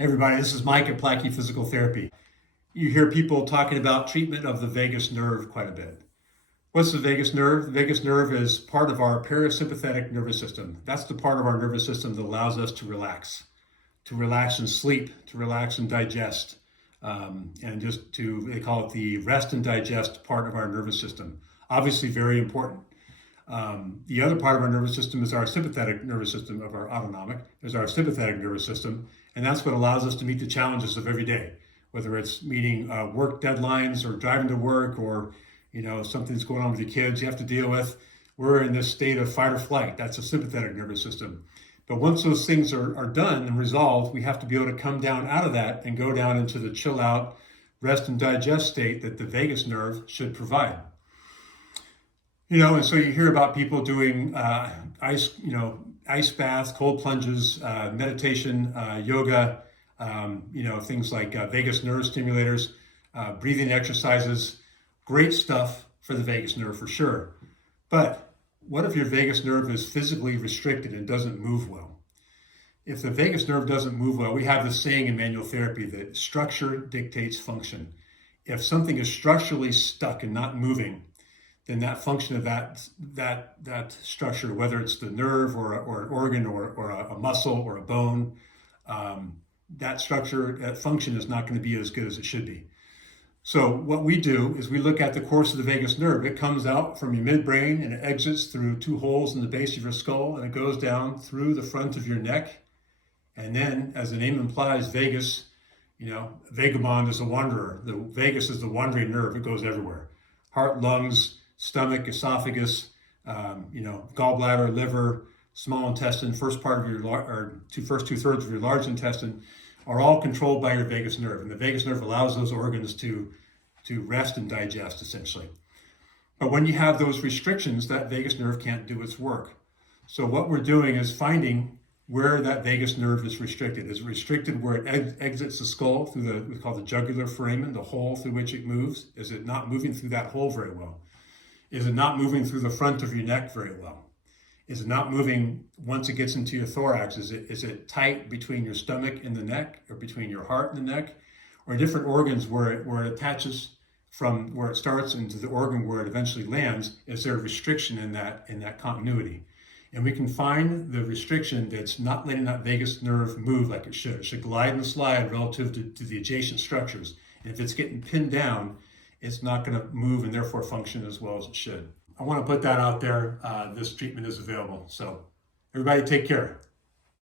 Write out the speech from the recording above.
Hey everybody, this is Mike at Plackey Physical Therapy. You hear people talking about treatment of the vagus nerve quite a bit. What's the vagus nerve? The vagus nerve is part of our parasympathetic nervous system. That's the part of our nervous system that allows us to relax and sleep, to relax and digest, and they call it the rest and digest part of our nervous system. Obviously, very important. The other part of our nervous system is our sympathetic nervous system of our autonomic, is our sympathetic nervous system. And that's what allows us to meet the challenges of every day, whether it's meeting work deadlines or driving to work or, something's going on with your kids you have to deal with. We're in this state of fight or flight. That's a sympathetic nervous system. But once those things are done and resolved, we have to be able to come down out of that and go down into the chill out, rest and digest state that the vagus nerve should provide. And so you hear about people doing ice baths, cold plunges, meditation, yoga, things like vagus nerve stimulators, breathing exercises. Great stuff for the vagus nerve for sure. But what if your vagus nerve is physically restricted and doesn't move well? If the vagus nerve doesn't move well, we have this saying in manual therapy that structure dictates function. If something is structurally stuck and not moving, then that function of that structure, whether it's the nerve or an organ or a muscle or a bone, that structure, that function is not going to be as good as it should be. So what we do is we look at the course of the vagus nerve. It comes out from your midbrain and it exits through two holes in the base of your skull and it goes down through the front of your neck. And then, as the name implies, vagus, vagabond is a wanderer. The vagus is the wandering nerve. It goes everywhere. Heart, lungs, stomach, esophagus, gallbladder, liver, small intestine, first two-thirds of your large intestine are all controlled by your vagus nerve. And the vagus nerve allows those organs to rest and digest, essentially. But when you have those restrictions, that vagus nerve can't do its work. So what we're doing is finding where that vagus nerve is restricted. Is it restricted where it exits the skull through we call the jugular foramen, the hole through which it moves? Is it not moving through that hole very well? Is it not moving through the front of your neck very well? Is it not moving once it gets into your thorax? Is it tight between your stomach and the neck, or between your heart and the neck, or different organs where it attaches from where it starts into the organ where it eventually lands? Is there a restriction in that continuity? And we can find the restriction that's not letting that vagus nerve move like it should. It should glide and slide relative to the adjacent structures. And if it's getting pinned down, it's not going to move and therefore function as well as it should. I want to put that out there. This treatment is available. So everybody take care.